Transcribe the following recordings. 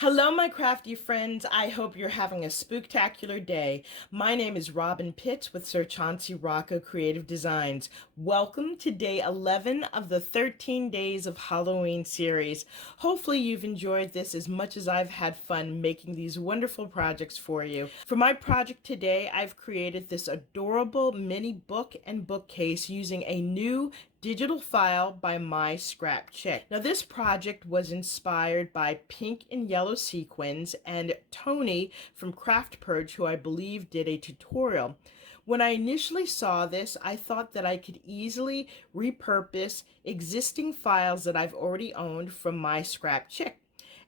Hello, my crafty friends. I hope you're having a spooktacular day. My name is Robyn Pitts with Sir Chauncey Rocco Creative Designs. Welcome to day 11 of the 13 Days of Halloween series. Hopefully you've enjoyed this as much as I've had fun making these wonderful projects for you. For my project today, I've created this adorable mini book and bookcase using a new digital file by MYSCRAPCHICK. Now this project was inspired by pink and yellow sequins and Tony from Craft Purge, who I believe did a tutorial. When I initially saw this, I thought that I could easily repurpose existing files that I've already owned from MYSCRAPCHICK.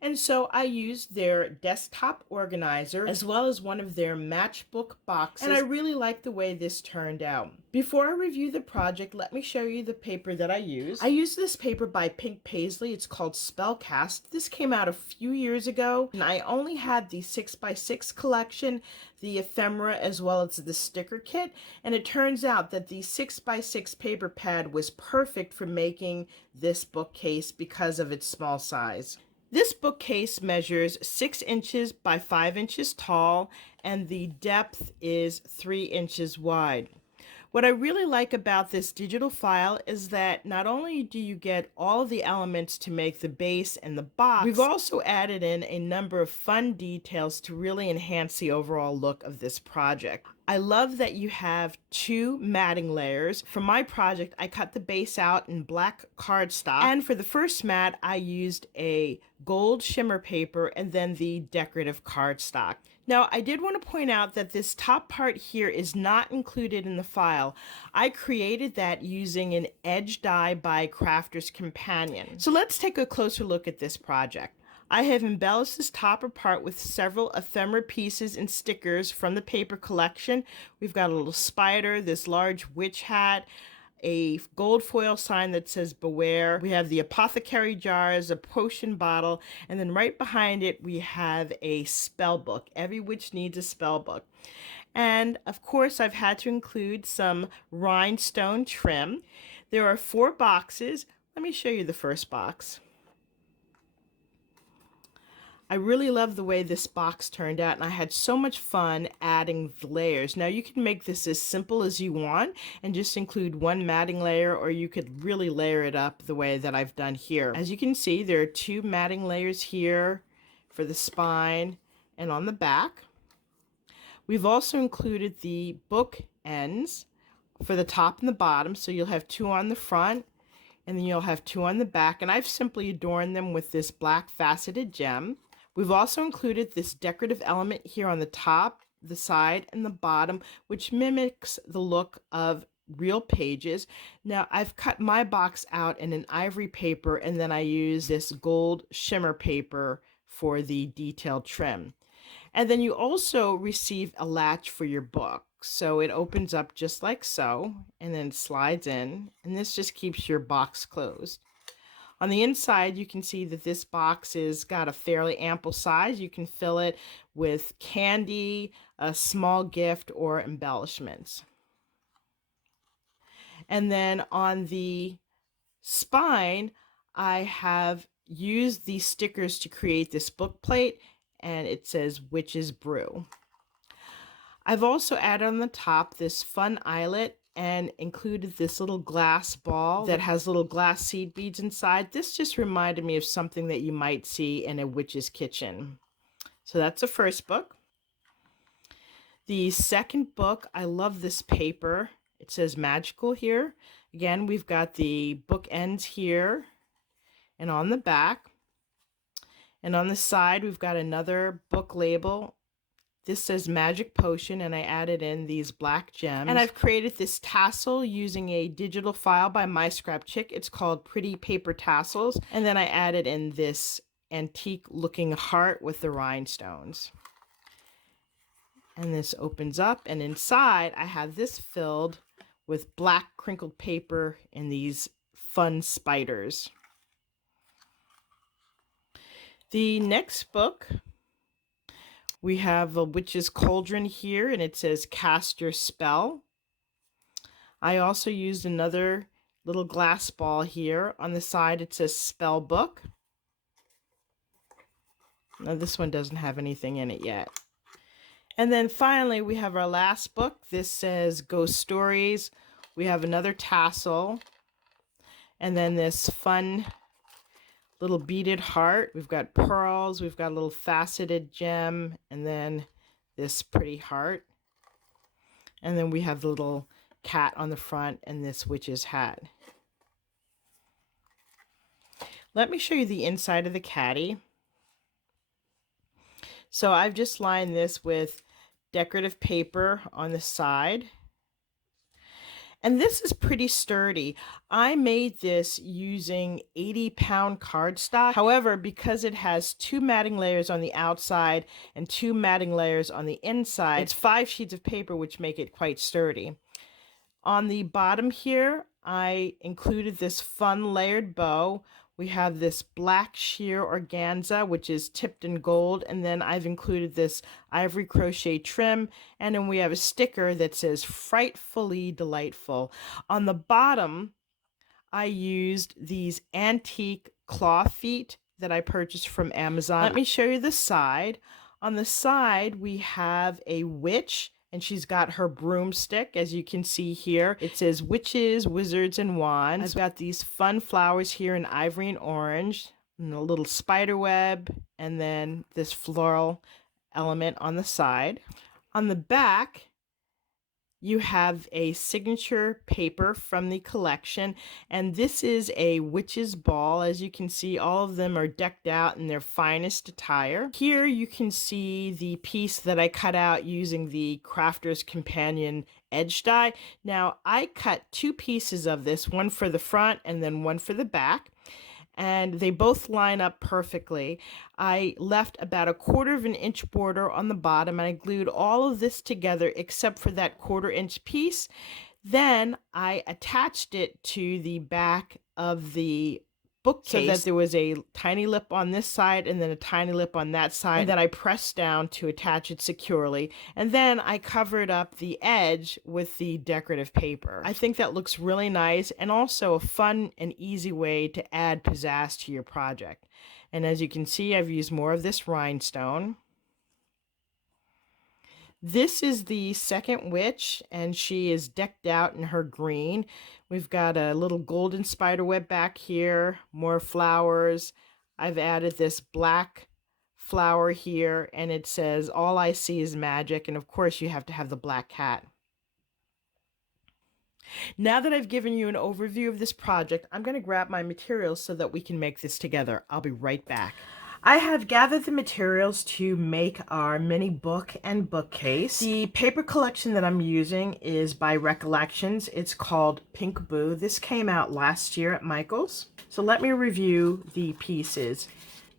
And so I used their desktop organizer as well as one of their matchbook boxes, and I really like the way this turned out. Before I review the project, let me show you the paper that I used. I used this paper by Pink Paisley. It's called Spellcast. This came out a few years ago, and I only had the 6x6 collection, the ephemera, as well as the sticker kit, and it turns out that the 6x6 paper pad was perfect for making this bookcase because of its small size. This bookcase measures 6 inches by 5 inches tall, and the depth is 3 inches wide. What I really like about this digital file is that not only do you get all of the elements to make the base and the box, we've also added in a number of fun details to really enhance the overall look of this project. I love that you have 2 matting layers. For my project, I cut the base out in black cardstock, and for the first mat, I used a gold shimmer paper and then the decorative cardstock. Now, I did want to point out that this top part here is not included in the file. I created that using an edge die by Crafter's Companion. So let's take a closer look at this project. I have embellished this top part with several ephemera pieces and stickers from the paper collection. We've got a little spider, this large witch hat, a gold foil sign that says beware. We have the apothecary jars, a potion bottle, and then right behind it we have a spell book. Every witch needs a spell book. And of course I've had to include some rhinestone trim. There are 4 boxes. Let me show you the first box. I really love the way this box turned out, and I had so much fun adding the layers. Now you can make this as simple as you want and just include 1 matting layer, or you could really layer it up the way that I've done here. As you can see, there are 2 matting layers here for the spine and on the back. We've also included the book ends for the top and the bottom, so you'll have 2 on the front and then you'll have 2 on the back, and I've simply adorned them with this black faceted gem. We've also included this decorative element here on the top, the side, and the bottom, which mimics the look of real pages. Now, I've cut my box out in an ivory paper, and then I use this gold shimmer paper for the detailed trim. And then you also receive a latch for your book. So it opens up just like so, and then slides in, and this just keeps your box closed. On the inside, you can see that this box has got a fairly ample size. You can fill it with candy, a small gift, or embellishments. And then on the spine, I have used these stickers to create this book plate, and it says Witch's Brew. I've also added on the top this fun eyelet and included this little glass ball that has little glass seed beads inside. This just reminded me of something that you might see in a witch's kitchen. So that's the first book. The second book, I love this paper. It says magical here. Again, we've got the book ends here and on the back. And on the side, we've got another book label. This says Magic Potion, and I added in these black gems. And I've created this tassel using a digital file by MYSCRAPCHICK. It's called Pretty Paper Tassels. And then I added in this antique looking heart with the rhinestones. And this opens up, and inside I have this filled with black crinkled paper and these fun spiders. The next book, we have a witch's cauldron here, and it says cast your spell. I also used another little glass ball here. On the side it says spell book. Now this one doesn't have anything in it yet. And then finally we have our last book. This says Ghost Stories. We have another tassel, and then this fun little beaded heart. We've got pearls, we've got a little faceted gem, and then this pretty heart. And then we have the little cat on the front and this witch's hat. Let me show you the inside of the caddy. So I've just lined this with decorative paper on the side. And this is pretty sturdy. I made this using 80-pound cardstock. However, because it has 2 matting layers on the outside and 2 matting layers on the inside, it's 5 sheets of paper, which make it quite sturdy. On the bottom here, I included this fun layered bow. We have this black sheer organza, which is tipped in gold, and then I've included this ivory crochet trim, and then we have a sticker that says frightfully delightful. On the bottom, I used these antique claw feet that I purchased from Amazon. Let me show you the side. On the side, we have a witch, and she's got her broomstick, as you can see here. It says witches, wizards, and wands. I've got these fun flowers here in ivory and orange, and a little spider web, and then this floral element on the side. On the back, you have a signature paper from the collection, and this is a witch's ball. As you can see, all of them are decked out in their finest attire. Here you can see the piece that I cut out using the Crafter's Companion edge die. Now, I cut 2 pieces of this, one for the front and then one for the back, and they both line up perfectly. I left about a 1/4 inch border on the bottom, and I glued all of this together except for that 1/4 inch piece. Then I attached it to the back of the bookcase so that there was a tiny lip on this side and then a tiny lip on that side, and then I pressed down to attach it securely, and then I covered up the edge with the decorative paper. I think that looks really nice, and also a fun and easy way to add pizzazz to your project. And as you can see, I've used more of this rhinestone. This is the second witch, and she is decked out in her green. We've got a little golden spider web back here, more flowers. I've added this black flower here, and it says, "All I see is magic," and of course you have to have the black cat. Now that I've given you an overview of this project, I'm going to grab my materials so that we can make this together. I'll be right back. I have gathered the materials to make our mini book and bookcase. The paper collection that I'm using is by Recollections. It's called Pink Boo. This came out last year at Michael's. So let me review the pieces.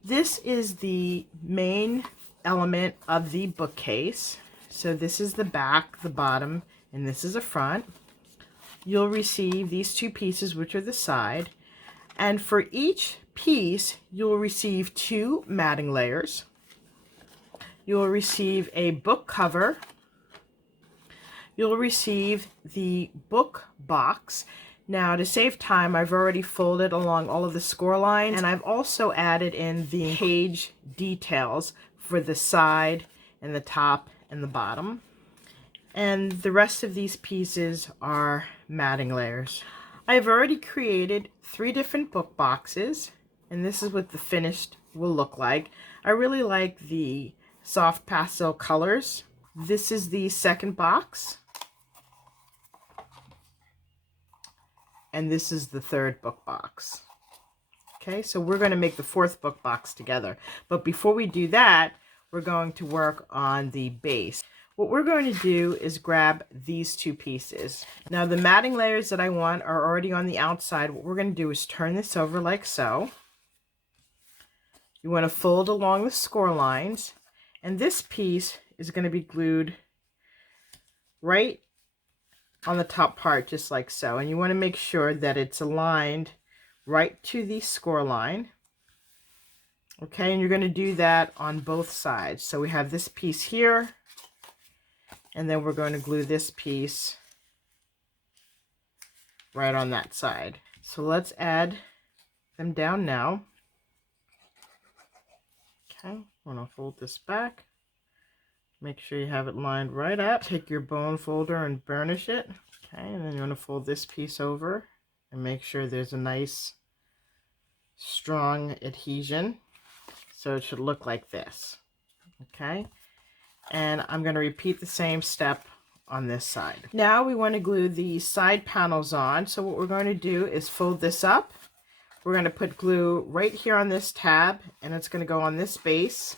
This is the main element of the bookcase. So this is the back, the bottom, and this is the front. You'll receive these 2 pieces, which are the side. And for each piece, you'll receive 2 matting layers. You'll receive a book cover. You'll receive the book box. Now, to save time, I've already folded along all of the score lines, and I've also added in the page details for the side and the top and the bottom. And the rest of these pieces are matting layers. I've already created 3 different book boxes, and this is what the finished will look like. I really like the soft pastel colors. This is the second box, and this is the third book box. Okay, so we're going to make the 4th book box together. But before we do that, we're going to work on the base. What we're going to do is grab these 2 pieces. Now, the matting layers that I want are already on the outside. What we're going to do is turn this over like so. You want to fold along the score lines, and this piece is going to be glued right on the top part, just like so. And you want to make sure that it's aligned right to the score line. Okay, and you're going to do that on both sides. So we have this piece here, and then we're going to glue this piece right on that side. So let's add them down now. Okay, I'm going to fold this back. Make sure you have it lined right up. Take your bone folder and burnish it. Okay, and then you're going to fold this piece over and make sure there's a nice strong adhesion. So it should look like this. Okay, and I'm going to repeat the same step on this side. Now we want to glue the side panels on. So what we're going to do is fold this up. We're going to put glue right here on this tab, and it's going to go on this base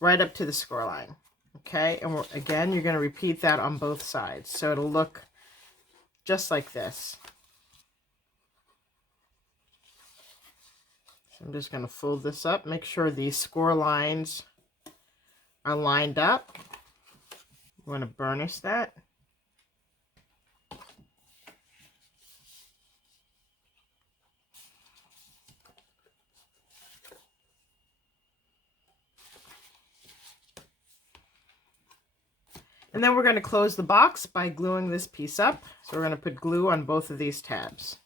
right up to the score line. Okay, and again, you're going to repeat that on both sides. So it'll look just like this. So I'm just going to fold this up, make sure these score lines are lined up. You want to burnish that. And then we're going to close the box by gluing this piece up. So we're going to put glue on both of these tabs.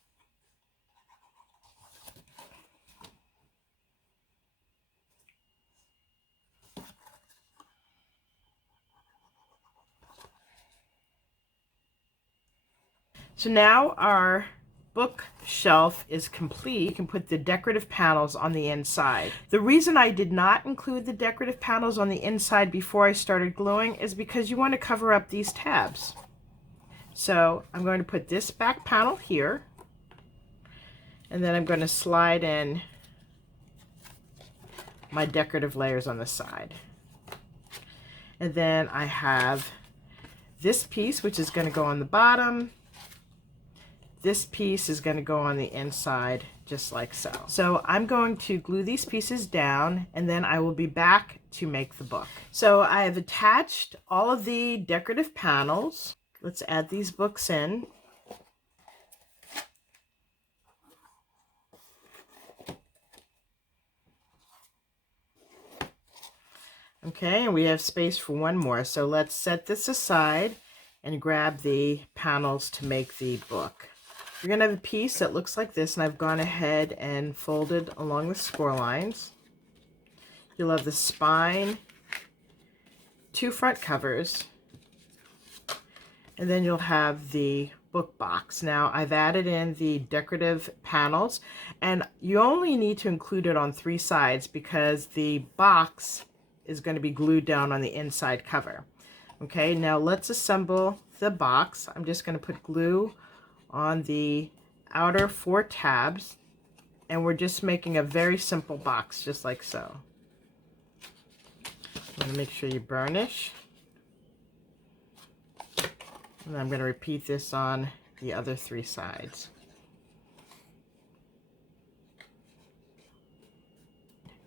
So now our bookshelf is complete. You can put the decorative panels on the inside. The reason I did not include the decorative panels on the inside before I started gluing is because you want to cover up these tabs. So I'm going to put this back panel here, and then I'm going to slide in my decorative layers on the side. And then I have this piece, which is going to go on the bottom. This piece is going to go on the inside, just like so. So I'm going to glue these pieces down, and then I will be back to make the book. So I have attached all of the decorative panels. Let's add these books in. Okay, and we have space for one more. So let's set this aside and grab the panels to make the book. You're going to have a piece that looks like this, and I've gone ahead and folded along the score lines. You'll have the spine, two front covers, and then you'll have the book box. Now I've added in the decorative panels, and you only need to include it on 3 sides because the box is going to be glued down on the inside cover. Okay, now let's assemble the box. I'm just going to put glue on the outer 4 tabs, and we're just making a very simple box, just like so. I'm going to make sure you burnish, and I'm going to repeat this on the other 3 sides.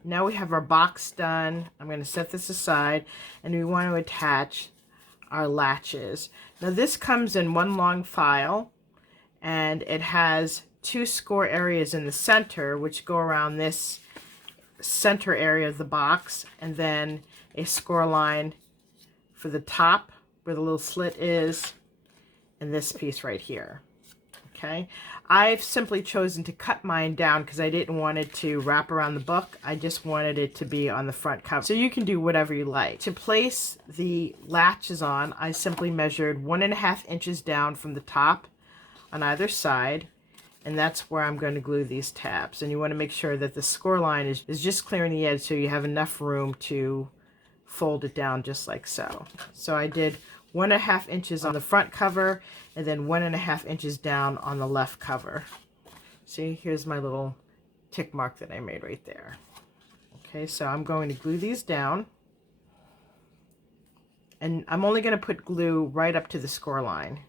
Now we have our box done. I'm going to set this aside, and we want to attach our latches. Now this comes in one long file, and it has 2 score areas in the center, which go around this center area of the box, and then a score line for the top where the little slit is, and this piece right here. Okay, I've simply chosen to cut mine down because I didn't want it to wrap around the book. I just wanted it to be on the front cover. So you can do whatever you like. To place the latches on, I simply measured 1.5 inches down from the top on either side, and that's where I'm going to glue these tabs. And you want to make sure that the score line is just clearing the edge so you have enough room to fold it down just like so. So I did 1.5 inches on the front cover, and then 1.5 inches down on the left cover. See, here's my little tick mark that I made right there. Okay, so I'm going to glue these down, and I'm only going to put glue right up to the score line.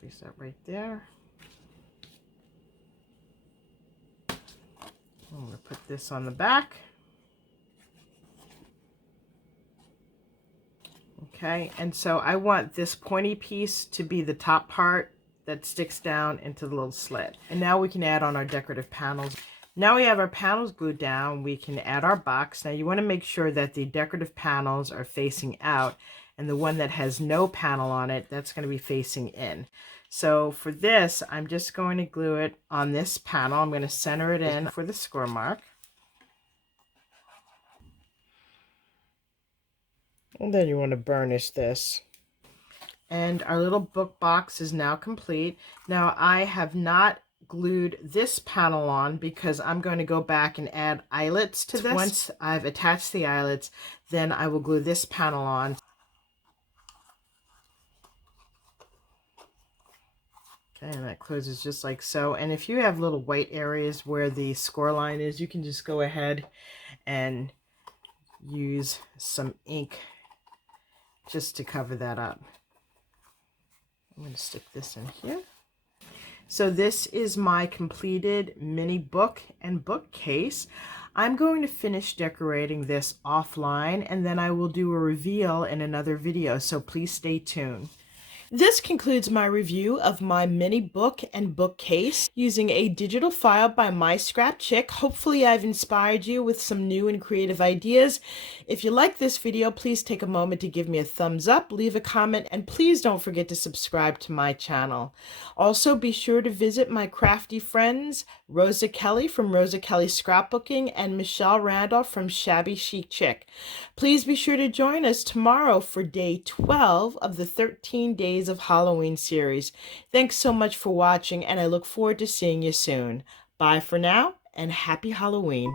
Place that right there. I'm going to put this on the back. Okay, and so I want this pointy piece to be the top part that sticks down into the little slit. And now we can add on our decorative panels. Now we have our panels glued down, we can add our box. Now you want to make sure that the decorative panels are facing out, and the one that has no panel on it, that's going to be facing in. So for this, I'm just going to glue it on this panel. I'm going to center it in for the score mark. And then you want to burnish this. And our little book box is now complete. Now I have not glued this panel on because I'm going to go back and add eyelets to this. Once I've attached the eyelets, then I will glue this panel on. Okay, and that closes just like so. And if you have little white areas where the score line is, you can just go ahead and use some ink just to cover that up. I'm going to stick this in here. So this is my completed mini book and bookcase. I'm going to finish decorating this offline, and then I will do a reveal in another video, so please stay tuned. This concludes my review of my mini book and bookcase using a digital file by MYSCRAPCHICK. Hopefully I've inspired you with some new and creative ideas. If you like this video, please take a moment to give me a thumbs up, leave a comment, and please don't forget to subscribe to my channel. Also, be sure to visit my crafty friends, Rosa Kelly from Rosa Kelly Scrapbooking and Michelle Randolph from Shabby Chic Chick. Please be sure to join us tomorrow for day 12 of the 13 Days of Halloween series. Thanks so much for watching, and I look forward to seeing you soon. Bye for now, and happy Halloween.